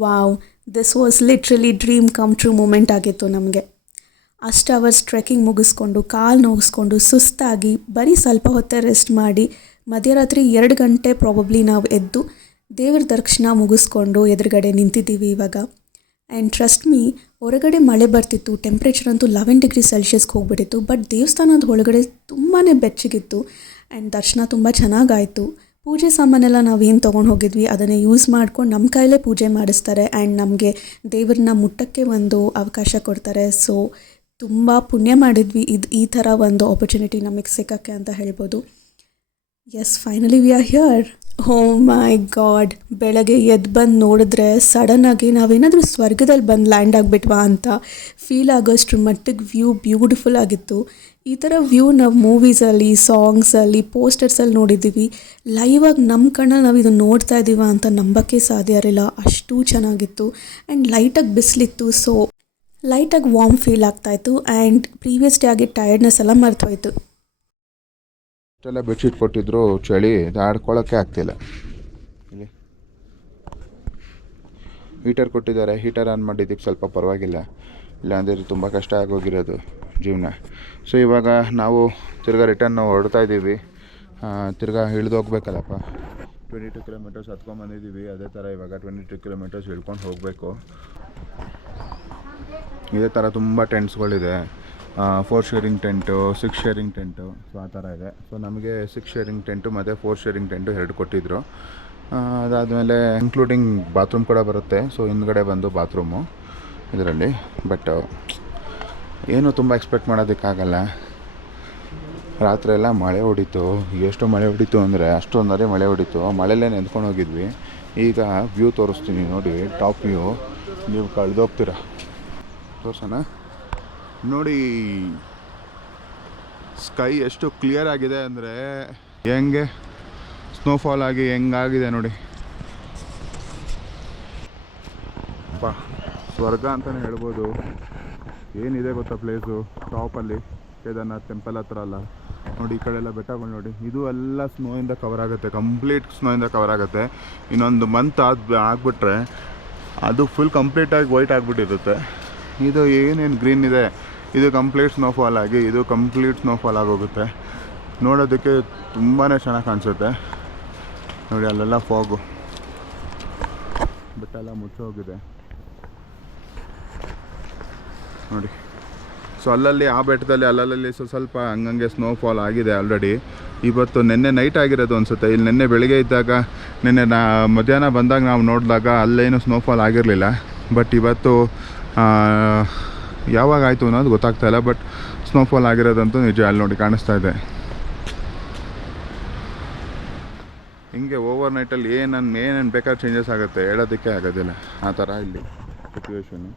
Wow, this was literally dream come true moment ಆಗಿತ್ತು ನಮಗೆ. ಅಷ್ಟು ಅವರ್ಸ್ ಟ್ರೆಕ್ಕಿಂಗ್ ಮುಗಿಸ್ಕೊಂಡು ಕಾಲು ನೋವಿಸ್ಕೊಂಡು ಸುಸ್ತಾಗಿ ಬರೀ ಸ್ವಲ್ಪ ಹೊತ್ತೇ ರೆಸ್ಟ್ ಮಾಡಿ ಮಧ್ಯರಾತ್ರಿ 2 ಗಂಟೆ ಪ್ರಾಬಬ್ಲಿ ನಾವು ಎದ್ದು ದೇವ್ರ ದರ್ಶನ ಮುಗಿಸ್ಕೊಂಡು ಎದುರುಗಡೆ ನಿಂತಿದ್ದೀವಿ ಇವಾಗ. ಆ್ಯಂಡ್ ಟ್ರಸ್ಟ್ ಮೀ, ಹೊರಗಡೆ ಮಳೆ ಬರ್ತಿತ್ತು, ಟೆಂಪ್ರೇಚರ್ ಅಂತೂ 11 ಡಿಗ್ರಿ ಸೆಲ್ಸಿಯಸ್ಗೆ ಹೋಗ್ಬಿಟ್ಟಿತ್ತು. ಬಟ್ ದೇವಸ್ಥಾನದ ಒಳಗಡೆ ತುಂಬಾ ಬೆಚ್ಚಗಿತ್ತು ಆ್ಯಂಡ್ ದರ್ಶನ ತುಂಬ ಚೆನ್ನಾಗಾಯಿತು. ಪೂಜೆ ಸಾಮಾನೆಲ್ಲ ನಾವೇನು ತೊಗೊಂಡು ಹೋಗಿದ್ವಿ ಅದನ್ನೇ ಯೂಸ್ ಮಾಡ್ಕೊಂಡು ನಮ್ಮ ಕೈಲೇ ಪೂಜೆ ಮಾಡಿಸ್ತಾರೆ ಆ್ಯಂಡ್ ನಮಗೆ ದೇವ್ರನ್ನ ಮುಟ್ಟಕ್ಕೆ ಒಂದು ಅವಕಾಶ ಕೊಡ್ತಾರೆ. ಸೊ ತುಂಬ ಪುಣ್ಯ ಮಾಡಿದ್ವಿ ಈ ಥರ ಒಂದು ಆಪರ್ಚುನಿಟಿ ನಮಗೆ ಸಿಗೋಕ್ಕೆ ಅಂತ ಹೇಳ್ಬೋದು. Yes, finally we are here. Oh my God, ಬೆಳಗ್ಗೆ ಎದ್ದು ಬಂದು ನೋಡಿದ್ರೆ ಸಡನ್ನಾಗಿ ನಾವೇನಾದರೂ ಸ್ವರ್ಗದಲ್ಲಿ ಬಂದು ಲ್ಯಾಂಡ್ ಆಗಿಬಿಟ್ವಾ ಅಂತ ಫೀಲ್ ಆಗೋಷ್ಟ್ರ ಮಟ್ಟಿಗೆ ವ್ಯೂ ಬ್ಯೂಟಿಫುಲ್ ಆಗಿತ್ತು. ಈ ಥರ ವ್ಯೂ ನಾವು ಮೂವೀಸಲ್ಲಿ, ಸಾಂಗ್ಸಲ್ಲಿ, ಪೋಸ್ಟರ್ಸಲ್ಲಿ ನೋಡಿದ್ದೀವಿ. ಲೈವಾಗಿ ನಮ್ಮ ಕಣ್ಣಲ್ಲಿ ನಾವು ಇದನ್ನು ನೋಡ್ತಾ ಇದ್ದೀವ ಅಂತ ನಂಬೋಕ್ಕೆ ಸಾಧ್ಯ ಇರಲಿಲ್ಲ, ಅಷ್ಟು ಚೆನ್ನಾಗಿತ್ತು. ಆ್ಯಂಡ್ ಲೈಟಾಗಿ ಬಿಸಿಲಿತ್ತು, ಸೊ ಲೈಟಾಗಿ ವಾರ್ಮ್ ಫೀಲ್ ಆಗ್ತಾಯಿತ್ತು ಆ್ಯಂಡ್ ಪ್ರೀವಿಯಸ್ ಡೇ ಆಗಿ ಟಯರ್ಡ್ನೆಸ್ ಎಲ್ಲ ಮರ್ತೋಯ್ತು. ಇಷ್ಟೆಲ್ಲ ಬೆಡ್ಶೀಟ್ ಕೊಟ್ಟಿದ್ರು, ಚಳಿ ಆಡ್ಕೊಳ್ಳೋಕ್ಕೆ ಆಗ್ತಿಲ್ಲ. ಇಲ್ಲಿ ಹೀಟರ್ ಕೊಟ್ಟಿದ್ದಾರೆ, ಹೀಟರ್ ಆನ್ ಮಾಡಿದ್ದಕ್ಕೆ ಸ್ವಲ್ಪ ಪರವಾಗಿಲ್ಲ, ಇಲ್ಲಾಂದರೆ ತುಂಬ ಕಷ್ಟ ಆಗೋಗಿರೋದು ಜೀವನ. ಸೊ ಇವಾಗ ನಾವು ತಿರ್ಗಾ ರಿಟರ್ನ್ ಹೊರಡ್ತಾ ಇದ್ದೀವಿ. ತಿರ್ಗಾ ಇಳಿದು ಹೋಗ್ಬೇಕಲ್ಲಪ್ಪ. 22 ಕಿಲೋಮೀಟರ್ಸ್ ಹತ್ಕೊಂಡ್ಬಂದಿದ್ದೀವಿ. ಅದೇ ಥರ ಇವಾಗ 22 ಕಿಲೋಮೀಟರ್ಸ್ ಇಳ್ಕೊಂಡು ಹೋಗಬೇಕು. ಇದೇ ಥರ ತುಂಬ ಟೆಂಟ್ಸ್ಗಳಿದೆ. 4 sharing tent, 6 sharing tent, so ಆ ಥರ ಇದೆ. ಸೊ ನಮಗೆ 6 ಶೇರಿಂಗ್ ಟೆಂಟು ಮತ್ತು 4 ಶೇರಿಂಗ್ ಟೆಂಟು 2 ಕೊಟ್ಟಿದ್ದರು. ಅದಾದಮೇಲೆ ಇನ್ಕ್ಲೂಡಿಂಗ್ ಬಾತ್ರೂಮ್ ಕೂಡ ಬರುತ್ತೆ. ಸೊ ಹಿಂದ್ಗಡೆ ಬಂದು ಬಾತ್ರೂಮು ಇದರಲ್ಲಿ. ಬಟ್ ಏನು ತುಂಬ ಎಕ್ಸ್ಪೆಕ್ಟ್ ಮಾಡೋದಕ್ಕಾಗಲ್ಲ. ರಾತ್ರಿ ಎಲ್ಲ ಮಳೆ ಹೊಡಿತು, ಎಷ್ಟು ಮಳೆ ಹೊಡಿತು ಅಂದರೆ ಅಷ್ಟೊಂದರೆ ಮಳೆ ಹೊಡಿತು. ಮಳೆಯಲ್ಲೇ ನೆಂದ್ಕೊಂಡು ಹೋಗಿದ್ವಿ. ಈಗ ವ್ಯೂ ತೋರಿಸ್ತೀನಿ ನೋಡಿ, ಟಾಪ್ ವ್ಯೂ. ನೀವು ಕಳೆದೋಗ್ತೀರ. ತೋರ್ಸೋಣ ನೋಡಿ, ಸ್ಕೈ ಎಷ್ಟು ಕ್ಲಿಯರ್ ಆಗಿದೆ ಅಂದರೆ ಹೆಂಗೆ ಸ್ನೋಫಾಲ್ ಆಗಿ ಹೆಂಗಾಗಿದೆ ನೋಡಿ. ಅಪ್ಪ, ಸ್ವರ್ಗ ಅಂತಲೇ ಹೇಳ್ಬೋದು. ಏನಿದೆ ಗೊತ್ತಾ ಪ್ಲೇಸು, ಟಾಪಲ್ಲಿ ಕೇದಾರ್ನಾಥ್ ಟೆಂಪಲ್ ಹತ್ರ ಅಲ್ಲ ನೋಡಿ. ಈ ಕಡೆ ಎಲ್ಲ ಬೆಟ್ಟಗಳು ನೋಡಿ, ಇದು ಎಲ್ಲ ಸ್ನೋಯಿಂದ ಕವರ್ ಆಗುತ್ತೆ, ಕಂಪ್ಲೀಟ್ ಸ್ನೋಯಿಂದ ಕವರ್ ಆಗುತ್ತೆ. ಇನ್ನೊಂದು ಮಂತ್ ಆಗಿಬಿಟ್ರೆ ಅದು ಫುಲ್ ಕಂಪ್ಲೀಟಾಗಿ ವೈಟ್ ಆಗಿಬಿಟ್ಟಿರುತ್ತೆ. ಇದು ಏನೇನು ಗ್ರೀನ್ ಇದೆ ಇದು ಕಂಪ್ಲೀಟ್ ಸ್ನೋಫಾಲ್ ಆಗಿ, ಇದು ಕಂಪ್ಲೀಟ್ ಸ್ನೋಫಾಲ್ ಆಗೋಗುತ್ತೆ. ನೋಡೋದಕ್ಕೆ ತುಂಬಾ ಚೆನ್ನಾಗಿ ಕಾಣಿಸುತ್ತೆ ನೋಡಿ. ಅಲ್ಲೆಲ್ಲ ಫಾಗು, ಬೆಟ್ಟ ಎಲ್ಲ ಮುಚ್ಚೋಗಿದೆ ನೋಡಿ. ಸೊ ಅಲ್ಲಲ್ಲಿ ಆ ಬೆಟ್ಟದಲ್ಲಿ ಅಲ್ಲಲ್ಲಿ ಸ್ವಲ್ಪ ಹಂಗಂಗೆ ಸ್ನೋಫಾಲ್ ಆಗಿದೆ ಆಲ್ರೆಡಿ. ಇವತ್ತು ನಿನ್ನೆ ನೈಟ್ ಆಗಿರೋದು ಅನಿಸುತ್ತೆ. ಇಲ್ಲಿ ನಿನ್ನೆ ಬೆಳಿಗ್ಗೆ ಇದ್ದಾಗ, ನಿನ್ನೆ ಮಧ್ಯಾಹ್ನ ಬಂದಾಗ ನಾವು ನೋಡಿದಾಗ ಅಲ್ಲೇನು ಸ್ನೋಫಾಲ್ ಆಗಿರಲಿಲ್ಲ. ಬಟ್ ಇವತ್ತು ಯಾವಾಗ ಆಯಿತು ಅನ್ನೋದು ಗೊತ್ತಾಗ್ತಾಯಿಲ್ಲ. ಬಟ್ ಸ್ನೋಫಾಲ್ ಆಗಿರೋದಂತೂ ನಿಜ, ಅಲ್ಲಿ ನೋಡಿ ಕಾಣಿಸ್ತಾ ಇದೆ. ಹಿಂಗೆ ಓವರ್ ನೈಟಲ್ಲಿ ಏನೇನು ಬೇಕಾದ್ರೆ ಚೇಂಜಸ್ ಆಗುತ್ತೆ, ಹೇಳೋದಕ್ಕೆ ಆಗೋದಿಲ್ಲ. ಆ ಥರ ಇಲ್ಲಿ ಸಿಚುವೇಶನ್ನು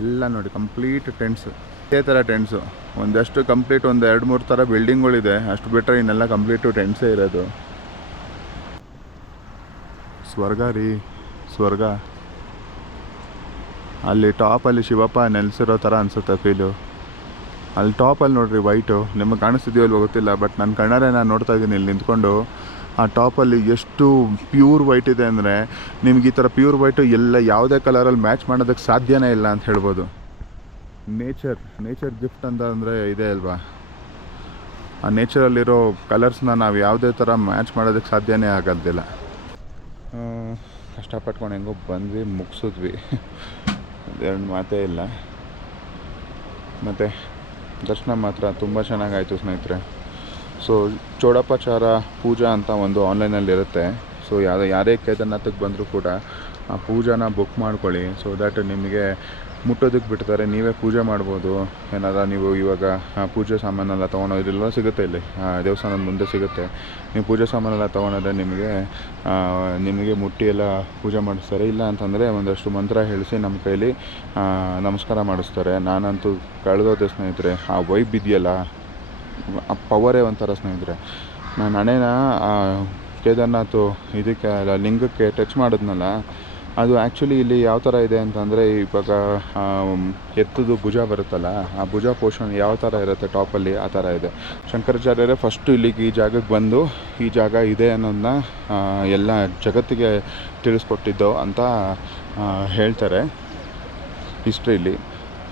ಎಲ್ಲ ನೋಡಿ. ಕಂಪ್ಲೀಟ್ ಟೆಂಟ್ಸು, ಇದೇ ಥರ ಟೆಂಟ್ಸು. ಒಂದಷ್ಟು ಕಂಪ್ಲೀಟ್ ಒಂದು 2-3 ಥರ ಬಿಲ್ಡಿಂಗ್ಗಳಿದೆ, ಅಷ್ಟು ಬಿಟ್ಟರೆ ಇನ್ನೆಲ್ಲ ಕಂಪ್ಲೀಟು ಟೆಂಟ್ಸೇ ಇರೋದು. ಸ್ವರ್ಗ ರೀ, ಸ್ವರ್ಗ. ಅಲ್ಲಿ ಟಾಪಲ್ಲಿ ಶಿವಪ್ಪ ನೆಲೆಸಿರೋ ಥರ ಅನಿಸುತ್ತೆ ಫೀಲು. ಅಲ್ಲಿ ಟಾಪಲ್ಲಿ ನೋಡಿರಿ ವೈಟು, ನಿಮಗೆ ಕಾಣಿಸ್ತಿದೆಯೋ ಇಲ್ವೋ ಗೊತ್ತಿಲ್ಲ, ಬಟ್ ನನ್ನ ಕಣ್ಣಾರೆ ನಾನು ನೋಡ್ತಾ ಇದ್ದೀನಿ ಇಲ್ಲಿ ನಿಂತ್ಕೊಂಡು. ಆ ಟಾಪಲ್ಲಿ ಎಷ್ಟು ಪ್ಯೂರ್ ವೈಟ್ ಇದೆ ಅಂದರೆ, ನಿಮ್ಗೆ ಈ ಥರ ಪ್ಯೂರ್ ವೈಟು ಎಲ್ಲ ಯಾವುದೇ ಕಲರಲ್ಲಿ ಮ್ಯಾಚ್ ಮಾಡೋದಕ್ಕೆ ಸಾಧ್ಯನೇ ಇಲ್ಲ ಅಂತ ಹೇಳ್ಬೋದು. ನೇಚರ್ ಗಿಫ್ಟ್ ಅಂತ ಅಂದರೆ ಇದೆ ಅಲ್ವಾ. ಆ ನೇಚರಲ್ಲಿರೋ ಕಲರ್ಸ್ನ ನಾವು ಯಾವುದೇ ಥರ ಮ್ಯಾಚ್ ಮಾಡೋದಕ್ಕೆ ಸಾಧ್ಯನೇ ಆಗೋದಿಲ್ಲ. ಕಷ್ಟಪಟ್ಕೊಂಡು ಹೆಂಗೋ ಬಂದ್ವಿ, ಮುಗಿಸಿದ್ವಿ, ಎರಡು ಮಾತೇ ಇಲ್ಲ. ಮತ್ತು ದರ್ಶನ ಮಾತ್ರ ತುಂಬ ಚೆನ್ನಾಗಾಯಿತು ಸ್ನೇಹಿತರೆ. ಸೊ ಚೋಡಪ್ಪಾಚಾರ ಪೂಜಾ ಅಂತ ಒಂದು ಆನ್ಲೈನಲ್ಲಿರುತ್ತೆ. ಸೊ ಯಾರೇ ಕೇದಾರ್ನಾಥಕ್ಕೆ ಬಂದರೂ ಕೂಡ ಆ ಪೂಜಾನ ಬುಕ್ ಮಾಡ್ಕೊಳ್ಳಿ. ಸೊ ದ್ಯಾಟ್ ನಿಮಗೆ ಮುಟ್ಟೋದಕ್ಕೆ ಬಿಡ್ತಾರೆ, ನೀವೇ ಪೂಜೆ ಮಾಡ್ಬೋದು. ಏನಾರ ನೀವು ಇವಾಗ ಪೂಜೆ ಸಾಮಾನೆಲ್ಲ ತೊಗೊಂಡೋದ್ರೆಲ್ಲ ಸಿಗುತ್ತೆ, ಇಲ್ಲಿ ದೇವಸ್ಥಾನದ ಮುಂದೆ ಸಿಗುತ್ತೆ. ನೀವು ಪೂಜೆ ಸಾಮಾನೆಲ್ಲ ತೊಗೊಂಡ್ರೆ ನಿಮಗೆ ಮುಟ್ಟಿ ಎಲ್ಲ ಪೂಜೆ ಮಾಡಿಸ್ತಾರೆ. ಇಲ್ಲ ಅಂತಂದರೆ ಒಂದಷ್ಟು ಮಂತ್ರ ಹೇಳಿಸಿ ನಮ್ಮ ಕೈಲಿ ನಮಸ್ಕಾರ ಮಾಡಿಸ್ತಾರೆ. ನಾನಂತೂ ಕಳೆದೋದೆ ಸ್ನೇಹಿತರೆ. ಆ ವೈಬ್ ಇದೆಯಲ್ಲ, ಆ ಪವರೇ ಒಂಥರ ಸ್ನೇಹಿತರೆ. ನಾನು ಹಣೆನ ಕೇದಾರ್ನಾಥ್ ಇದಕ್ಕೆ ಲಿಂಗಕ್ಕೆ ಟಚ್ ಮಾಡಿದ್ನಲ್ಲ, ಅದು ಆ್ಯಕ್ಚುಲಿ ಇಲ್ಲಿ ಯಾವ ಥರ ಇದೆ ಅಂತಂದರೆ, ಇವಾಗ ಎತ್ತದು ಭುಜ ಬರುತ್ತಲ್ಲ, ಆ ಭುಜ ಪೋರ್ಷನ್ ಯಾವ ಥರ ಇರುತ್ತೆ ಟಾಪಲ್ಲಿ, ಆ ಥರ ಇದೆ. ಶಂಕರಾಚಾರ್ಯರೇ ಫಸ್ಟು ಇಲ್ಲಿಗೆ ಈ ಜಾಗಕ್ಕೆ ಬಂದು ಈ ಜಾಗ ಇದೆ ಅನ್ನೋದನ್ನ ಎಲ್ಲ ಜಗತ್ತಿಗೆ ತಿಳಿಸ್ಕೊಟ್ಟಿದ್ದು ಅಂತ ಹೇಳ್ತಾರೆ ಹಿಸ್ಟ್ರಿಲಿ.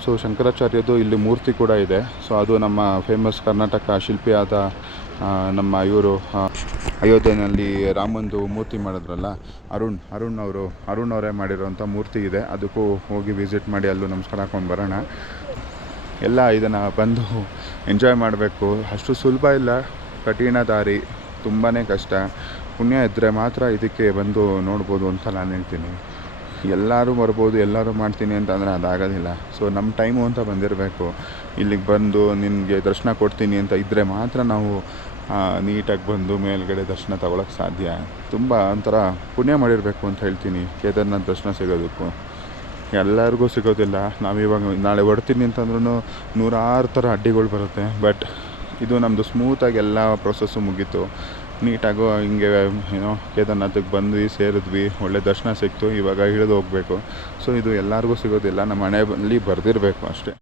ಸೊ ಶಂಕರಾಚಾರ್ಯದು ಇಲ್ಲಿ ಮೂರ್ತಿ ಕೂಡ ಇದೆ. ಸೊ ಅದು ನಮ್ಮ ಫೇಮಸ್ ಕರ್ನಾಟಕ ಶಿಲ್ಪಿಯಾದ ನಮ್ಮ ಇವರು ಅಯೋಧ್ಯೆಯಲ್ಲಿ ರಾಮಂದು ಮೂರ್ತಿ ಮಾಡಿದ್ರಲ್ಲ, ಅರುಣ್ ಅವರೇ ಮಾಡಿರೋಂಥ ಮೂರ್ತಿ ಇದೆ. ಅದಕ್ಕೂ ಹೋಗಿ ವಿಸಿಟ್ ಮಾಡಿ ಅಲ್ಲೂ ನಮಸ್ಕಾರ ಹಾಕೊಂಡು ಬರೋಣ. ಎಲ್ಲ ಇದನ್ನು ಬಂದು ಎಂಜಾಯ್ ಮಾಡಬೇಕು. ಅಷ್ಟು ಸುಲಭ ಇಲ್ಲ, ಕಠಿಣ ದಾರಿ, ತುಂಬಾ ಕಷ್ಟ. ಪುಣ್ಯ ಇದ್ದರೆ ಮಾತ್ರ ಇದಕ್ಕೆ ಬಂದು ನೋಡ್ಬೋದು ಅಂತ ನಾನು ಹೇಳ್ತೀನಿ. ಎಲ್ಲರೂ ಬರ್ಬೋದು, ಎಲ್ಲರೂ ಮಾಡ್ತೀನಿ ಅಂತಂದರೆ ಅದಾಗೋದಿಲ್ಲ. ಸೊ ನಮ್ಮ ಟೈಮು ಅಂತ ಬಂದಿರಬೇಕು. ಇಲ್ಲಿಗೆ ಬಂದು ನಿನಗೆ ದರ್ಶನ ಕೊಡ್ತೀನಿ ಅಂತ ಇದ್ದರೆ ಮಾತ್ರ ನಾವು ನೀಟಾಗಿ ಬಂದು ಮೇಲ್ಗಡೆ ದರ್ಶನ ತಗೊಳಕ್ಕೆ ಸಾಧ್ಯ. ತುಂಬ ಒಂಥರ ಪುಣ್ಯ ಮಾಡಿರಬೇಕು ಅಂತ ಹೇಳ್ತೀನಿ ಕೇದಾರ್ನಾಥ್ ದರ್ಶನ ಸಿಗೋದಕ್ಕೂ. ಎಲ್ಲರಿಗೂ ಸಿಗೋದಿಲ್ಲ. ನಾವಿವಾಗ ನಾಳೆ ಹೊಡ್ತೀನಿ ಅಂತಂದ್ರೂ ನೂರಾರು ಥರ ಅಡ್ಡಿಗಳು ಬರುತ್ತೆ. ಬಟ್ ಇದು ನಮ್ಮದು ಸ್ಮೂತಾಗಿ ಎಲ್ಲ ಪ್ರೊಸೆಸ್ಸು ಮುಗೀತು. ನೀಟಾಗೂ ಹಿಂಗೆ ಏನೋ ಕೇದಾರ್ನಾಥಕ್ಕೆ ಬಂದು ಸೇರಿದ್ವಿ, ಒಳ್ಳೆ ದರ್ಶನ ಸಿಕ್ತು. ಇವಾಗ ಇಳಿದು ಹೋಗಬೇಕು. ಸೊ ಇದು ಎಲ್ಲರಿಗೂ ಸಿಗೋದಿಲ್ಲ, ನಮ್ಮ ಮನೆಯಲ್ಲಿ ಬರೆದಿರಬೇಕು ಅಷ್ಟೇ.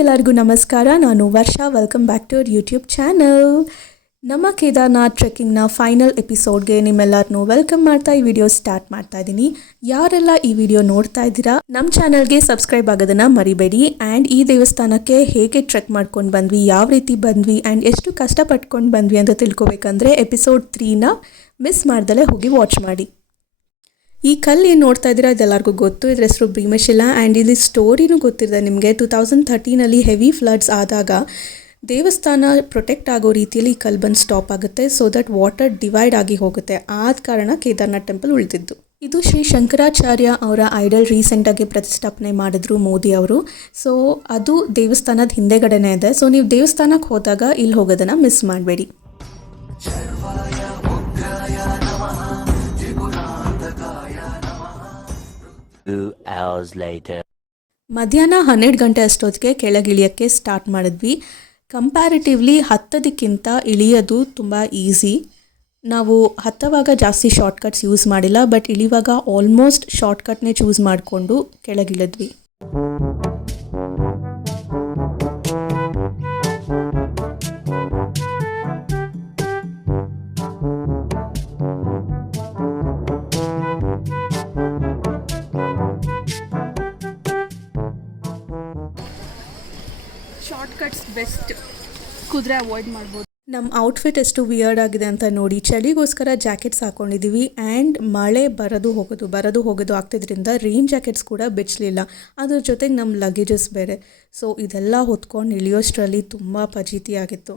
ಎಲ್ಲರಿಗೂ ನಮಸ್ಕಾರ. ನಾನು Varsha. Welcome back to our YouTube channel. ನಮ್ಮ ಕೇದಾರ್ನಾಥ್ ಟ್ರೆಕ್ಕಿಂಗ್ನ ಫೈನಲ್ ಎಪಿಸೋಡ್ಗೆ ನಿಮ್ಮೆಲ್ಲರನ್ನೂ ವೆಲ್ಕಮ್ ಮಾಡ್ತಾ ಈ ವಿಡಿಯೋ ಸ್ಟಾರ್ಟ್ ಮಾಡ್ತಾ ಇದ್ದೀನಿ. ಯಾರೆಲ್ಲ ಈ ವಿಡಿಯೋ ನೋಡ್ತಾ ಇದ್ದೀರಾ, ನಮ್ಮ ಚಾನಲ್ಗೆ ಸಬ್ಸ್ಕ್ರೈಬ್ ಆಗೋದನ್ನು ಮರಿಬೇಡಿ. ಆ್ಯಂಡ್ ಈ ದೇವಸ್ಥಾನಕ್ಕೆ ಹೇಗೆ ಟ್ರೆಕ್ ಮಾಡ್ಕೊಂಡು ಬಂದ್ವಿ, ಯಾವ ರೀತಿ ಬಂದ್ವಿ ಆ್ಯಂಡ್ ಎಷ್ಟು ಕಷ್ಟಪಟ್ಕೊಂಡು ಬಂದ್ವಿ ಅಂತ ತಿಳ್ಕೊಬೇಕಂದ್ರೆ ಎಪಿಸೋಡ್ 3ನ ಮಿಸ್ ಮಾಡ್ದಲೇ ಹೋಗಿ ವಾಚ್ ಮಾಡಿ. ಈ ಕಲ್ಲು ಏನು ನೋಡ್ತಾ ಇದ್ದೀರಾ ಇದೆಲ್ಲರಿಗೂ ಗೊತ್ತು. ಇದ್ರ ಹೆಸರು ಭೀಮಶಿಲಾ. ಆ್ಯಂಡ್ ಇಲ್ಲಿ ಸ್ಟೋರಿನೂ ಗೊತ್ತಿದೆ ನಿಮಗೆ. 2013 ಹೆವಿ ಫ್ಲಡ್ಸ್ ಆದಾಗ ದೇವಸ್ಥಾನ ಪ್ರೊಟೆಕ್ಟ್ ಆಗೋ ರೀತಿಯಲ್ಲಿ ಈ ಕಲ್ಲು ಬಂದು ಸ್ಟಾಪ್ ಆಗುತ್ತೆ. ಸೊ ದಟ್ ವಾಟರ್ ಡಿವೈಡ್ ಆಗಿ ಹೋಗುತ್ತೆ. ಆದ ಕಾರಣ ಕೇದಾರ್ನಾಥ್ ಟೆಂಪಲ್ ಉಳಿದಿದ್ದು. ಇದು ಶ್ರೀ ಶಂಕರಾಚಾರ್ಯ ಅವರ ಐಡಲ್ ರೀಸೆಂಟಾಗಿ ಪ್ರತಿಷ್ಠಾಪನೆ ಮಾಡಿದ್ರು ಮೋದಿ ಅವರು. ಸೊ ಅದು ದೇವಸ್ಥಾನದ ಹಿಂದೆಗಡೆನೇ ಇದೆ. ಸೊ ನೀವು ದೇವಸ್ಥಾನಕ್ಕೆ ಹೋದಾಗ ಇಲ್ಲಿ ಹೋಗೋದನ್ನು ಮಿಸ್ ಮಾಡಬೇಡಿ. ಮಧ್ಯಾಹ್ನ 12 ಗಂಟೆ ಅಷ್ಟೊತ್ತಿಗೆ ಕೆಳಗಿಳಿಯೋಕ್ಕೆ ಸ್ಟಾರ್ಟ್ ಮಾಡಿದ್ವಿ. ಕಂಪ್ಯಾರಿಟಿವ್ಲಿ ಹತ್ತೋದಕ್ಕಿಂತ ಇಳಿಯೋದು ತುಂಬ ಈಸಿ. ನಾವು ಹತ್ತುವಾಗ ಜಾಸ್ತಿ ಶಾರ್ಟ್ಕಟ್ಸ್ ಯೂಸ್ ಮಾಡಿಲ್ಲ, ಬಟ್ ಇಳಿವಾಗ ಆಲ್ಮೋಸ್ಟ್ ಶಾರ್ಟ್ಕಟ್ನೇ ಚೂಸ್ ಮಾಡಿಕೊಂಡು ಕೆಳಗಿಳಿದ್ವಿ. ಶಾರ್ಟ್ಕಟ್ಸ್ ಬೆಸ್ಟ್, ಕುದುರೆ ಅವಾಯ್ಡ್ ಮಾಡ್ಬೋದು. ನಮ್ಮ ಔಟ್ಫಿಟ್ ಎಷ್ಟು ವಿಯರ್ಡ್ ಆಗಿದೆ ಅಂತ ನೋಡಿ. ಚಳಿಗೋಸ್ಕರ ಜಾಕೆಟ್ಸ್ ಹಾಕ್ಕೊಂಡಿದ್ದೀವಿ. ಆ್ಯಂಡ್ ಮಳೆ ಬರೋದು ಹೋಗೋದು ಆಗ್ತಿದ್ರಿಂದ ರೈನ್ ಜಾಕೆಟ್ಸ್ ಕೂಡ ಬಿಚ್ಚಲಿಲ್ಲ. ಅದ್ರ ಜೊತೆಗೆ ನಮ್ಮ ಲಗೇಜಸ್ ಬೇರೆ. ಸೊ ಇದೆಲ್ಲ ಹೊತ್ಕೊಂಡು ಇಳಿಯೋಷ್ಟರಲ್ಲಿ ತುಂಬ ಫಜೀತಿ ಆಗಿತ್ತು.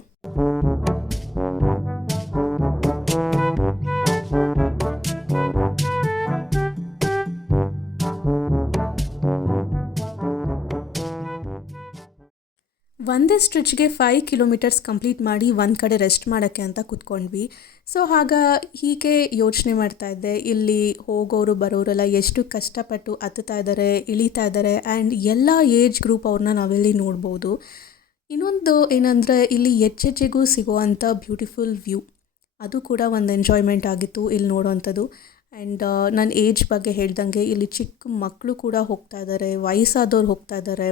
ಒಂದೇ ಸ್ಟ್ರೆಚ್ಗೆ 5 ಕಿಲೋಮೀಟರ್ಸ್ ಕಂಪ್ಲೀಟ್ ಮಾಡಿ ಒಂದು ಕಡೆ ರೆಸ್ಟ್ ಮಾಡೋಕ್ಕೆ ಅಂತ ಕೂತ್ಕೊಂಡ್ವಿ. ಸೊ ಹೀಗೆ ಯೋಚನೆ ಮಾಡ್ತಾ ಇದ್ದೆ, ಇಲ್ಲಿ ಹೋಗೋರು ಬರೋರೆಲ್ಲ ಎಷ್ಟು ಕಷ್ಟಪಟ್ಟು ಹತ್ತುತ್ತಾ ಇದ್ದಾರೆ, ಇಳಿತಾ ಇದ್ದಾರೆ. ಆ್ಯಂಡ್ ಎಲ್ಲ ಏಜ್ ಗ್ರೂಪ್ ಅವ್ರನ್ನ ನಾವಿಲ್ಲಿ ನೋಡ್ಬೋದು. ಇನ್ನೊಂದು ಏನಂದರೆ ಇಲ್ಲಿ ಹೆಚ್ಚೆಚ್ಚಿಗೂ ಸಿಗೋವಂಥ ಬ್ಯೂಟಿಫುಲ್ ವ್ಯೂ, ಅದು ಕೂಡ ಒಂದು ಎಂಜಾಯ್ಮೆಂಟ್ ಆಗಿತ್ತು ಇಲ್ಲಿ ನೋಡೋವಂಥದ್ದು. ಆ್ಯಂಡ್ ನನ್ನ ಏಜ್ ಬಗ್ಗೆ ಹೇಳ್ದಂಗೆ ಇಲ್ಲಿ ಚಿಕ್ಕ ಮಕ್ಕಳು ಕೂಡ ಹೋಗ್ತಾ ಇದ್ದಾರೆ, ವಯಸ್ಸಾದವ್ರು ಹೋಗ್ತಾ ಇದ್ದಾರೆ.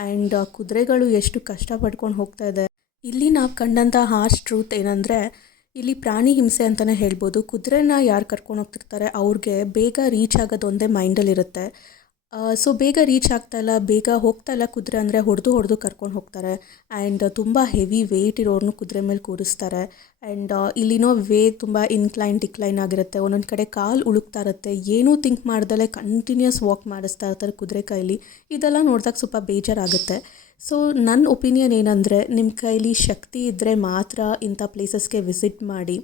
ಆ್ಯಂಡ್ ಕುದುರೆಗಳು ಎಷ್ಟು ಕಷ್ಟಪಡ್ಕೊಂಡು ಹೋಗ್ತಾ ಇದೆ. ಇಲ್ಲಿ ನಾವು ಕಂಡಂಥ ಹಾರ್ಶ್ ಟ್ರೂತ್ ಏನಂದರೆ ಇಲ್ಲಿ ಪ್ರಾಣಿ ಹಿಂಸೆ ಅಂತಲೇ ಹೇಳ್ಬೋದು. ಕುದುರೆನ ಯಾರು ಕರ್ಕೊಂಡು ಹೋಗ್ತಿರ್ತಾರೆ ಅವ್ರಿಗೆ ಬೇಗ ರೀಚ್ ಆಗೋದೊಂದೇ ಮೈಂಡಲ್ಲಿರುತ್ತೆ. ಸೊ ಬೇಗ ರೀಚ್ ಆಗ್ತಾಯಿಲ್ಲ, ಬೇಗ ಹೋಗ್ತಾಯಿಲ್ಲ ಕುದುರೆ ಅಂದರೆ ಹೊಡೆದು ಕರ್ಕೊಂಡು ಹೋಗ್ತಾರೆ. ಆ್ಯಂಡ್ ತುಂಬ ಹೆವಿ ವೆಯ್ಟ್ ಇರೋರ್ನು ಕುದುರೆ ಮೇಲೆ ಕೂರಿಸ್ತಾರೆ. ಆ್ಯಂಡ್ ಇಲ್ಲಿನೋ ವೇ ತುಂಬ ಡಿಕ್ಲೈನ್ ಆಗಿರುತ್ತೆ. ಒಂದೊಂದು ಕಡೆ ಕಾಲು ಉಳುಕ್ತಾ ಇರುತ್ತೆ. ಏನೂ ಥಿಂಕ್ ಮಾಡ್ದಲೇ ಕಂಟಿನ್ಯೂಸ್ ವಾಕ್ ಮಾಡಿಸ್ತಾ ಇರ್ತಾರೆ ಕುದುರೆ ಕೈಲಿ. ಇದೆಲ್ಲ ನೋಡಿದಾಗ ಸ್ವಲ್ಪ ಬೇಜಾರಾಗುತ್ತೆ. ಸೊ ನನ್ನ ಒಪಿನಿಯನ್ ಏನಂದರೆ, ನಿಮ್ಮ ಕೈಲಿ ಶಕ್ತಿ ಇದ್ದರೆ ಮಾತ್ರ ಇಂಥ ಪ್ಲೇಸಸ್ಗೆ ವಿಸಿಟ್ ಮಾಡಿ,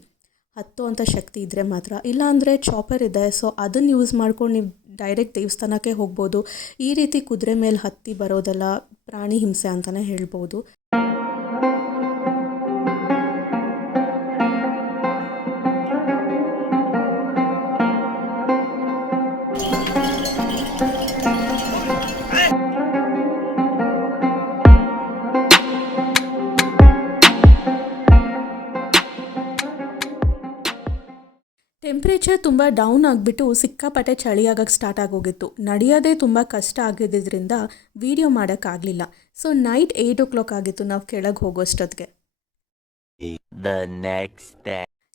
ಹತ್ತುವಂಥ ಶಕ್ತಿ ಇದ್ದರೆ ಮಾತ್ರ. ಇಲ್ಲಾಂದರೆ ಚಾಪರ್ ಇದೆ, ಸೊ ಅದನ್ನು ಯೂಸ್ ಮಾಡ್ಕೊಂಡು ನೀವು ಡೈರೆಕ್ಟ್ ದೇವಸ್ಥಾನಕ್ಕೆ ಹೋಗ್ಬೋದು. ಈ ರೀತಿ ಕುದುರೆ ಮೇಲೆ ಹತ್ತಿ ಬರೋದೆಲ್ಲ ಪ್ರಾಣಿ ಹಿಂಸೆ ಅಂತಲೇ ಹೇಳ್ಬೋದು. ಟೆಂಪ್ರೇಚರ್ ತುಂಬ ಡೌನ್ ಆಗಿಬಿಟ್ಟು ಸಿಕ್ಕಾಪಟ್ಟೆ ಚಳಿ ಆಗಕ್ಕೆ ಸ್ಟಾರ್ಟ್ ಆಗೋಗಿತ್ತು. ನಡೆಯೋದೇ ತುಂಬ ಕಷ್ಟ ಆಗಿದ್ದರಿಂದ ವೀಡಿಯೋ ಮಾಡೋಕ್ಕಾಗಲಿಲ್ಲ. ಸೊ ನೈಟ್ 8 ಆಗಿತ್ತು ನಾವು ಕೆಳಗೆ ಹೋಗೋಷ್ಟೊತ್ತಿಗೆ.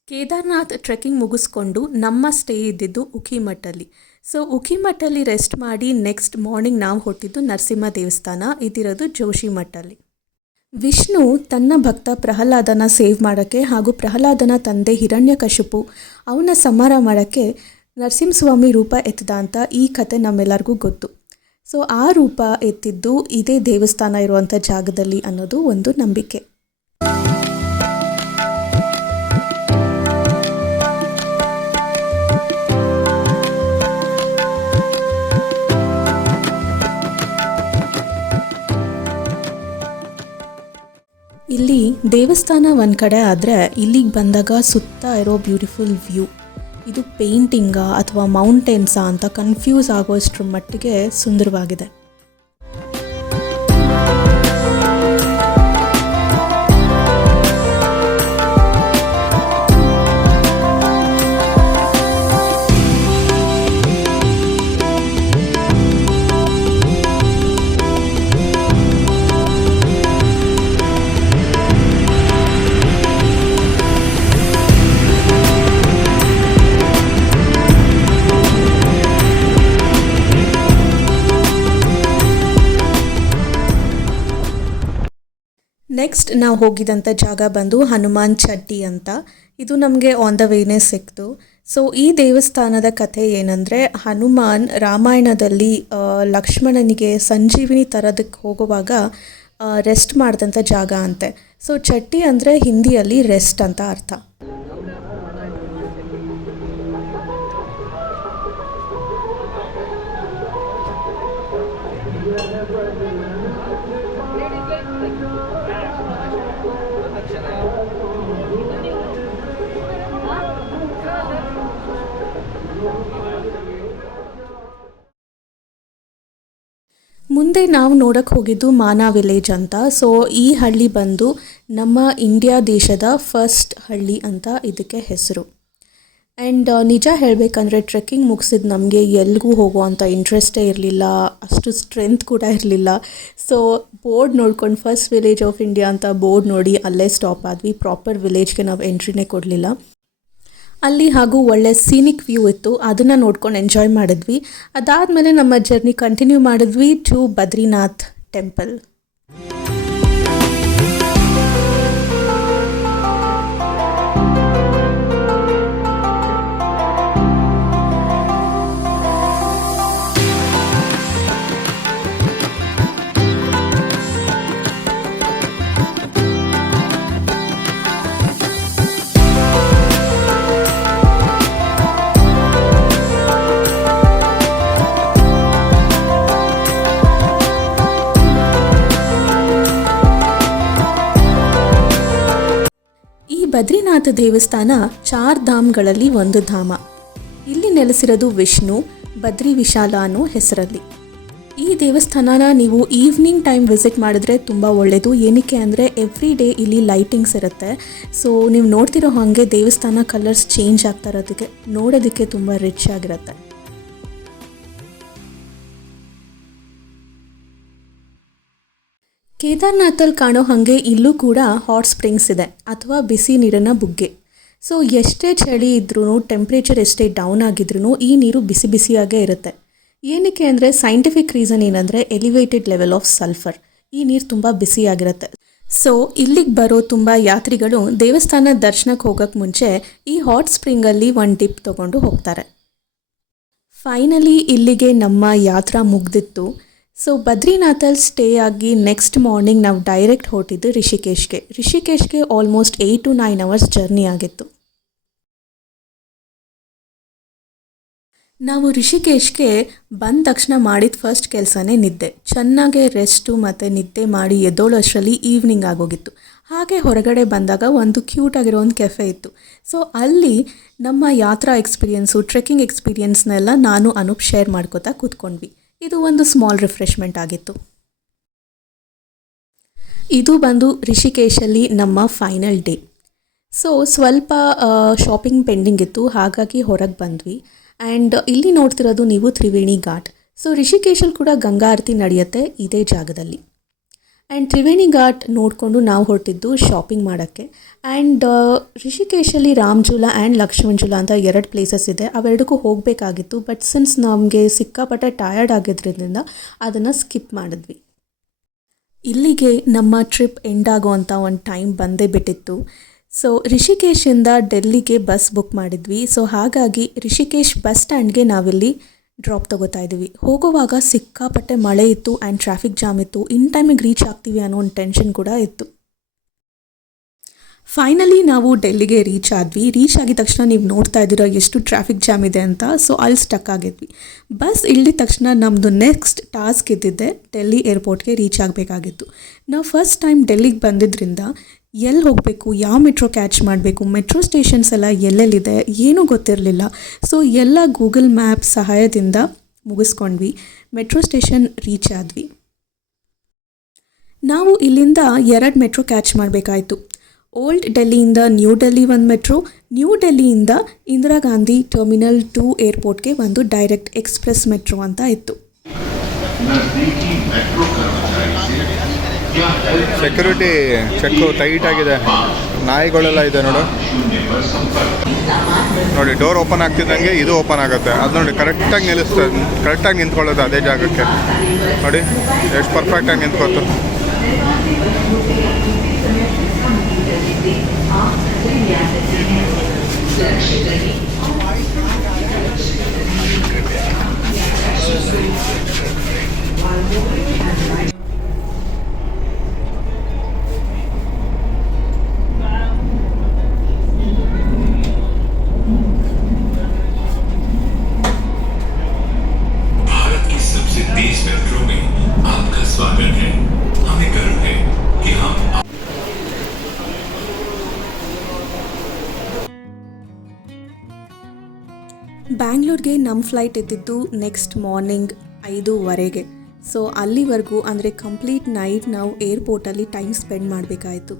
ಕೇದಾರ್ನಾಥ್ ಟ್ರೆಕ್ಕಿಂಗ್ ಮುಗಿಸ್ಕೊಂಡು ನಮ್ಮ ಸ್ಟೇ ಇದ್ದಿದ್ದು ಉಖಿಮಠಲ್ಲಿ. ಸೊ ಉಖಿಮಠಲ್ಲಿ ರೆಸ್ಟ್ ಮಾಡಿ ನೆಕ್ಸ್ಟ್ ಮಾರ್ನಿಂಗ್ ನಾವು ಹೊರಟಿದ್ದು ನರಸಿಂಹ ದೇವಸ್ಥಾನ ಇದಿರೋದು ಜೋಶಿಮಠಲ್ಲಿ. ವಿಷ್ಣು ತನ್ನ ಭಕ್ತ ಪ್ರಹ್ಲಾದನ ಸೇವ್ ಮಾಡೋಕ್ಕೆ ಹಾಗೂ ಪ್ರಹ್ಲಾದನ ತಂದೆ ಹಿರಣ್ಯಕಶಿಪು ಅವನ ಸಂಹಾರ ಮಾಡೋಕ್ಕೆ ನರಸಿಂಹಸ್ವಾಮಿ ರೂಪ ಎತ್ತಿದ ಅಂತ ಈ ಕತೆ ನಮ್ಮೆಲ್ಲರಿಗೂ ಗೊತ್ತು. ಸೊ ಆ ರೂಪ ಎತ್ತಿದ್ದು ಇದೇ ದೇವಸ್ಥಾನ ಇರುವಂಥ ಜಾಗದಲ್ಲಿ ಅನ್ನೋದು ಒಂದು ನಂಬಿಕೆ. ಇಲ್ಲಿ ದೇವಸ್ಥಾನ ಒಂದು ಕಡೆ ಆದರೆ ಇಲ್ಲಿಗೆ ಬಂದಾಗ ಸುತ್ತ ಇರೋ ಬ್ಯೂಟಿಫುಲ್ ವ್ಯೂ, ಇದು ಪೇಂಟಿಂಗಾ ಅಥವಾ ಮೌಂಟೇನ್ಸಾ ಅಂತ ಕನ್ಫ್ಯೂಸ್ ಆಗೋಷ್ಟರ ಮಟ್ಟಿಗೆ ಸುಂದರವಾಗಿದೆ. ನೆಕ್ಸ್ಟ್ ನಾವು ಹೋಗಿದಂಥ ಜಾಗ ಬಂದು ಹನುಮಾನ್ ಚಟ್ಟಿ ಅಂತ. ಇದು ನಮಗೆ ಆನ್ ದ ವೇನೇ ಸಿಕ್ತು. ಸೊ ಈ ದೇವಸ್ಥಾನದ ಕಥೆ ಏನಂದರೆ, ಹನುಮಾನ್ ರಾಮಾಯಣದಲ್ಲಿ ಲಕ್ಷ್ಮಣನಿಗೆ ಸಂಜೀವಿನಿ ತರೋದಕ್ಕೆ ಹೋಗುವಾಗ ರೆಸ್ಟ್ ಮಾಡಿದಂಥ ಜಾಗ ಅಂತೆ. ಸೊ ಚಟ್ಟಿ ಅಂದರೆ ಹಿಂದಿಯಲ್ಲಿ ರೆಸ್ಟ್ ಅಂತ ಅರ್ಥ. ಮುಂದೆ ನಾವು ನೋಡೋಕ್ಕೆ ಹೋಗಿದ್ದು ಮಾನಾ ವಿಲೇಜ್ ಅಂತ. ಸೊ ಈ ಹಳ್ಳಿ ಬಂದು ನಮ್ಮ ಇಂಡಿಯಾ ದೇಶದ ಫಸ್ಟ್ ಹಳ್ಳಿ ಅಂತ ಇದಕ್ಕೆ ಹೆಸರು. ಆ್ಯಂಡ್ ನಿಜ ಹೇಳಬೇಕಂದ್ರೆ ಟ್ರೆಕ್ಕಿಂಗ್ ಮುಗಿಸಿದ ನಮಗೆ ಎಲ್ಲಿಗೂ ಹೋಗುವಂಥ ಇಂಟ್ರೆಸ್ಟೇ ಇರಲಿಲ್ಲ, ಅಷ್ಟು ಸ್ಟ್ರೆಂತ್ ಕೂಡ ಇರಲಿಲ್ಲ. ಸೊ ಬೋರ್ಡ್ ನೋಡ್ಕೊಂಡು ಫಸ್ಟ್ ವಿಲೇಜ್ ಆಫ್ ಇಂಡಿಯಾ ಅಂತ ಬೋರ್ಡ್ ನೋಡಿ ಅಲ್ಲೇ ಸ್ಟಾಪ್ ಆದ್ವಿ. ಪ್ರಾಪರ್ ವಿಲೇಜ್ಗೆ ನಾವು ಎಂಟ್ರಿನೇ ಕೊಡಲಿಲ್ಲ. ಅಲ್ಲಿ ಹಾಗೂ ಒಳ್ಳೆ ಸೀನಿಕ್ ವ್ಯೂ ಇತ್ತು, ಅದನ್ನು ನೋಡ್ಕೊಂಡು ಎಂಜಾಯ್ ಮಾಡಿದ್ವಿ. ಅದಾದಮೇಲೆ ನಮ್ಮ ಜರ್ನಿ ಕಂಟಿನ್ಯೂ ಮಾಡಿದ್ವಿ ಟು ಬದ್ರಿನಾಥ್ ಟೆಂಪಲ್. ಬದ್ರಿನಾಥ ದೇವಸ್ಥಾನ 4 ಧಾಮ್ಗಳಲ್ಲಿ ಒಂದು ಧಾಮ. ಇಲ್ಲಿ ನೆಲೆಸಿರೋದು ವಿಷ್ಣು, ಬದ್ರಿ ವಿಶಾಲ ಅನ್ನೋ ಹೆಸರಲ್ಲಿ. ಈ ದೇವಸ್ಥಾನನ ನೀವು ಈವ್ನಿಂಗ್ ಟೈಮ್ ವಿಸಿಟ್ ಮಾಡಿದ್ರೆ ತುಂಬ ಒಳ್ಳೆಯದು. ಏನಕ್ಕೆ ಅಂದರೆ ಎವ್ರಿ ಡೇ ಇಲ್ಲಿ ಲೈಟಿಂಗ್ಸ್ ಇರುತ್ತೆ. ಸೊ ನೀವು ನೋಡ್ತಿರೋ ಹಾಗೆ ದೇವಸ್ಥಾನ ಕಲರ್ಸ್ ಚೇಂಜ್ ಆಗ್ತಾ ಇರೋದಕ್ಕೆ ನೋಡೋದಕ್ಕೆ ತುಂಬ ರಿಚ್ ಆಗಿರುತ್ತೆ. ಕೇದಾರ್ನಾಥಲ್ಲಿ ಕಾಣೋ ಹಾಗೆ ಇಲ್ಲೂ ಕೂಡ ಹಾಟ್ ಸ್ಪ್ರಿಂಗ್ಸ್ ಇದೆ ಅಥವಾ ಬಿಸಿ ನೀರಿನ ಬುಗ್ಗೆ. ಸೊ ಎಷ್ಟೇ ಚಳಿ ಇದ್ರೂ, ಟೆಂಪ್ರೇಚರ್ ಎಷ್ಟೇ ಡೌನ್ ಆಗಿದ್ರೂ ಈ ನೀರು ಬಿಸಿ ಬಿಸಿಯಾಗೇ ಇರುತ್ತೆ. ಏನಕ್ಕೆ ಅಂದರೆ ಸೈಂಟಿಫಿಕ್ ರೀಸನ್ ಏನಂದರೆ ಎಲಿವೇಟೆಡ್ ಲೆವೆಲ್ ಆಫ್ ಸಲ್ಫರ್. ಈ ನೀರು ತುಂಬ ಬಿಸಿಯಾಗಿರುತ್ತೆ. ಸೊ ಇಲ್ಲಿಗೆ ಬರೋ ತುಂಬ ಯಾತ್ರಿಗಳು ದೇವಸ್ಥಾನದ ದರ್ಶನಕ್ಕೆ ಹೋಗೋಕ್ಕೆ ಮುಂಚೆ ಈ ಹಾಟ್ ಸ್ಪ್ರಿಂಗಲ್ಲಿ ಒಂದು ಡಿಪ್ ತೊಗೊಂಡು ಹೋಗ್ತಾರೆ. ಫೈನಲಿ ಇಲ್ಲಿಗೆ ನಮ್ಮ ಯಾತ್ರಾ ಮುಗ್ದಿತ್ತು. ಸೊ ಬದ್ರಿನಾಥಲ್ಲಿ ಸ್ಟೇ ಆಗಿ ನೆಕ್ಸ್ಟ್ ಮಾರ್ನಿಂಗ್ ನಾವು ಡೈರೆಕ್ಟ್ ಹೊರಟಿದ್ದು ರಿಷಿಕೇಶ್ಗೆ ಆಲ್ಮೋಸ್ಟ್ 8 to 9 hours ಜರ್ನಿ ಆಗಿತ್ತು. ನಾವು ರಿಷಿಕೇಶ್ಗೆ ಬಂದ ತಕ್ಷಣ ಮಾಡಿದ ಫಸ್ಟ್ ಕೆಲಸನೇ ನಿದ್ದೆ. ಚೆನ್ನಾಗೆ ರೆಸ್ಟು ಮತ್ತು ನಿದ್ದೆ ಮಾಡಿ ಎದ್ದೋಳಷ್ಟರಲ್ಲಿ ಈವ್ನಿಂಗ್ ಆಗೋಗಿತ್ತು. ಹಾಗೆ ಹೊರಗಡೆ ಬಂದಾಗ ಒಂದು ಕ್ಯೂಟಾಗಿರೋ ಒಂದು ಕೆಫೆ ಇತ್ತು. ಸೊ ಅಲ್ಲಿ ನಮ್ಮ ಯಾತ್ರಾ ಎಕ್ಸ್ಪೀರಿಯೆನ್ಸು, ಟ್ರೆಕ್ಕಿಂಗ್ ಎಕ್ಸ್ಪೀರಿಯೆನ್ಸ್ನೆಲ್ಲ ನಾನು ಅನೂಪ್ ಶೇರ್ ಮಾಡ್ಕೋತಾ ಕೂತ್ಕೊಂಡ್ವಿ. ಇದು ಒಂದು ಸ್ಮಾಲ್ ರಿಫ್ರೆಶ್ಮೆಂಟ್ ಆಗಿತ್ತು. ಇದು ಬಂದು ರಿಷಿಕೇಶಲ್ಲಿ ನಮ್ಮ ಫೈನಲ್ ಡೇ. ಸೊ ಸ್ವಲ್ಪ ಶಾಪಿಂಗ್ ಪೆಂಡಿಂಗ್ ಇತ್ತು, ಹಾಗಾಗಿ ಹೊರಗೆ ಬಂದ್ವಿ. ಆ್ಯಂಡ್ ಇಲ್ಲಿ ನೋಡ್ತಿರೋದು ನೀವು ತ್ರಿವೇಣಿ ಘಾಟ್. ಸೊ ರಿಷಿಕೇಶಲ್ಲಿ ಕೂಡ ಗಂಗಾ ಆರತಿ ನಡೆಯುತ್ತೆ ಇದೇ ಜಾಗದಲ್ಲಿ. ಆ್ಯಂಡ್ ತ್ರಿವೇಣಿ ಘಾಟ್ ನೋಡಿಕೊಂಡು ನಾವು ಹೊರಟಿದ್ದು ಶಾಪಿಂಗ್ ಮಾಡೋಕ್ಕೆ. ಆ್ಯಂಡ್ ರಿಷಿಕೇಶಲ್ಲಿ ರಾಮಜೂಲ ಆ್ಯಂಡ್ ಲಕ್ಷ್ಮಣಜೂಲ ಅಂತ 2 ಪ್ಲೇಸಸ್ ಇದೆ. ಅವೆರಡಕ್ಕೂ ಹೋಗಬೇಕಾಗಿತ್ತು. ಬಟ್ ಸಿನ್ಸ್ ನಮಗೆ ಸಿಕ್ಕಾಪಟ್ಟೆ ಟಯರ್ಡ್ ಆಗಿದ್ದರಿಂದ ಅದನ್ನು ಸ್ಕಿಪ್ ಮಾಡಿದ್ವಿ. ಇಲ್ಲಿಗೆ ನಮ್ಮ ಟ್ರಿಪ್ ಎಂಡ್ ಆಗೋವಂಥ ಒಂದು ಟೈಮ್ ಬಂದೇ ಬಿಟ್ಟಿತ್ತು. ಸೊ ರಿಷಿಕೇಶಿಂದ ಡೆಲ್ಲಿಗೆ ಬಸ್ ಬುಕ್ ಮಾಡಿದ್ವಿ. ಸೊ ಹಾಗಾಗಿ ರಿಷಿಕೇಶ್ ಬಸ್ ಸ್ಟ್ಯಾಂಡ್ಗೆ ನಾವಿಲ್ಲಿ ಡ್ರಾಪ್ ತೊಗೋತಾ ಇದ್ದೀವಿ. ಹೋಗುವಾಗ ಸಿಕ್ಕಾಪಟ್ಟೆ ಮಳೆ ಇತ್ತು ಆ್ಯಂಡ್ ಟ್ರಾಫಿಕ್ ಜಾಮ್ ಇತ್ತು. ಇನ್ ಟೈಮಿಗೆ ರೀಚ್ ಆಗ್ತೀವಿ ಅನ್ನೋ ಒಂದು ಟೆನ್ಷನ್ ಕೂಡ ಇತ್ತು. ಫೈನಲಿ ನಾವು ಡೆಲ್ಲಿಗೆ ರೀಚ್ ಆದ್ವಿ. ರೀಚ್ ಆಗಿದ ತಕ್ಷಣ ನೀವು ನೋಡ್ತಾ ಇದ್ದೀರಾ ಎಷ್ಟು ಟ್ರಾಫಿಕ್ ಜಾಮ್ ಇದೆ ಅಂತ. ಸೊ ಅಲ್ಲಿ ಸ್ಟಕ್ ಆಗಿದ್ವಿ. ಬಸ್ ಇಳಿದ ತಕ್ಷಣ ನಮ್ಮದು ನೆಕ್ಸ್ಟ್ ಟಾಸ್ಕ್ ಇದ್ದಿದ್ದೆ ಡೆಲ್ಲಿ ಏರ್ಪೋರ್ಟ್ಗೆ ರೀಚ್ ಆಗಬೇಕಾಗಿತ್ತು. ನಾವು ಫಸ್ಟ್ ಟೈಮ್ ಡೆಲ್ಲಿಗೆ ಬಂದಿದ್ದರಿಂದ ಎಲ್ಲಿ ಹೋಗಬೇಕು, ಯಾವ ಮೆಟ್ರೋ ಕ್ಯಾಚ್ ಮಾಡಬೇಕು, ಮೆಟ್ರೋ ಸ್ಟೇಷನ್ಸ್ ಎಲ್ಲ ಎಲ್ಲೆಲ್ಲಿದೆ ಏನೂ ಗೊತ್ತಿರಲಿಲ್ಲ. ಸೊ ಎಲ್ಲ ಗೂಗಲ್ ಮ್ಯಾಪ್ ಸಹಾಯದಿಂದ ಮುಗಿಸ್ಕೊಂಡ್ವಿ. ಮೆಟ್ರೋ ಸ್ಟೇಷನ್ ರೀಚ್ ಆದ್ವಿ. ನಾವು ಇಲ್ಲಿಂದ 2 ಮೆಟ್ರೋ ಕ್ಯಾಚ್ ಮಾಡಬೇಕಾಯಿತು. ಓಲ್ಡ್ ಡೆಲ್ಲಿಯಿಂದ ನ್ಯೂ ಡೆಲ್ಲಿ ಒಂದು ಮೆಟ್ರೋ, ನ್ಯೂ ಡೆಲ್ಲಿಯಿಂದ ಇಂದಿರಾ ಗಾಂಧಿ ಟರ್ಮಿನಲ್ 2 ಏರ್ಪೋರ್ಟ್ಗೆ ಒಂದು ಡೈರೆಕ್ಟ್ ಎಕ್ಸ್ಪ್ರೆಸ್ ಮೆಟ್ರೋ ಅಂತ ಇತ್ತು. ಸೆಕ್ಯೂರಿಟಿ ಚೆಕ್ಕು ಟೈಟ್ ಆಗಿದೆ. ನಾಯಿಗಳೆಲ್ಲ ಇದೆ ನೋಡಿ. ಡೋರ್ ಓಪನ್ ಆಗ್ತಿದ್ದಂಗೆ ಇದು ಓಪನ್ ಆಗುತ್ತೆ. ಅದು ನೋಡಿ ಕರೆಕ್ಟಾಗಿ ನಿಂತ್ಕೊಳ್ಳೋದು ಅದೇ ಜಾಗಕ್ಕೆ. ನೋಡಿ ಎಷ್ಟು ಪರ್ಫೆಕ್ಟಾಗಿ ನಿಂತ್ಕೊತು. ಬ್ಯಾಂಗ್ಳೂರ್ಗೆ ನಮ್ಮ ಫ್ಲೈಟ್ ಇದ್ದಿದ್ದು ನೆಕ್ಸ್ಟ್ ಮಾರ್ನಿಂಗ್ 5:15. ಸೊ ಅಲ್ಲಿವರೆಗೂ ಅಂದರೆ ಕಂಪ್ಲೀಟ್ ನೈಟ್ ನಾವು ಏರ್ಪೋರ್ಟಲ್ಲಿ ಟೈಮ್ ಸ್ಪೆಂಡ್ ಮಾಡಬೇಕಾಯಿತು.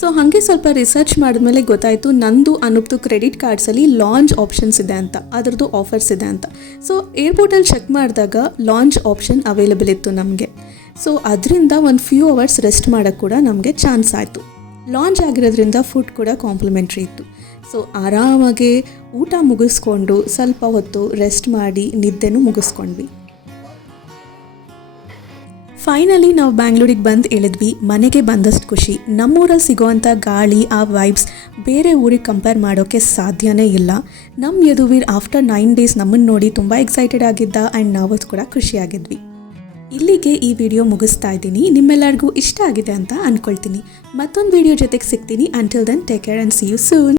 ಸೊ ಹಾಗೆ ಸ್ವಲ್ಪ ರಿಸರ್ಚ್ ಮಾಡಿದ್ಮೇಲೆ ಗೊತ್ತಾಯಿತು ನಂದು ಅನೂಪ್ದು ಕ್ರೆಡಿಟ್ ಕಾರ್ಡ್ಸಲ್ಲಿ ಲಾಂಚ್ ಆಪ್ಷನ್ಸ್ ಇದೆ ಅಂತ, ಅದರದ್ದು ಆಫರ್ಸ್ ಇದೆ ಅಂತ. ಸೊ ಏರ್ಪೋರ್ಟಲ್ಲಿ ಚೆಕ್ ಮಾಡಿದಾಗ ಲಾಂಚ್ ಆಪ್ಷನ್ ಅವೈಲೇಬಲ್ ಇತ್ತು ನಮಗೆ. ಸೊ ಅದರಿಂದ ಒಂದು ಫ್ಯೂ ಅವರ್ಸ್ ರೆಸ್ಟ್ ಮಾಡೋಕ್ಕೆ ಕೂಡ ನಮಗೆ ಚಾನ್ಸ್ ಆಯಿತು. ಲಾಂಚ್ ಆಗಿರೋದ್ರಿಂದ ಫುಡ್ ಕೂಡ ಕಾಂಪ್ಲಿಮೆಂಟ್ರಿ ಇತ್ತು. ಸೊ ಆರಾಮಾಗಿ ಊಟ ಮುಗಿಸ್ಕೊಂಡು ಸ್ವಲ್ಪ ಹೊತ್ತು ರೆಸ್ಟ್ ಮಾಡಿ ನಿದ್ದೆನೂ ಮುಗಿಸ್ಕೊಂಡ್ವಿ. ಫೈನಲಿ ನಾವು ಬ್ಯಾಂಗ್ಳೂರಿಗೆ ಬಂದು ಇಳಿದ್ವಿ. ಮನೆಗೆ ಬಂದಷ್ಟು ಖುಷಿ. ನಮ್ಮೂರಲ್ಲಿ ಸಿಗೋವಂಥ ಗಾಳಿ, ಆ ವೈಬ್ಸ್ ಬೇರೆ ಊರಿಗೆ ಕಂಪೇರ್ ಮಾಡೋಕ್ಕೆ ಸಾಧ್ಯನೇ ಇಲ್ಲ. ನಮ್ಮ ಯದುವೀರ್ ಆಫ್ಟರ್ 9 days ನಮ್ಮನ್ನು ನೋಡಿ ತುಂಬ ಎಕ್ಸೈಟೆಡ್ ಆಗಿದ್ದ ಆ್ಯಂಡ್ ನಾವು ಕೂಡ ಖುಷಿಯಾಗಿದ್ವಿ. ಇಲ್ಲಿಗೆ ಈ ವಿಡಿಯೋ ಮುಗಿಸ್ತಾ ಇದ್ದೀನಿ. ನಿಮ್ಮೆಲ್ಲರಿಗೂ ಇಷ್ಟ ಆಗಿದೆ ಅಂತ ಅಂದ್ಕೊಳ್ತೀನಿ. ಮತ್ತೊಂದು ವಿಡಿಯೋ ಜೊತೆಗೆ ಸಿಗ್ತೀನಿ. Until then take care and see you soon.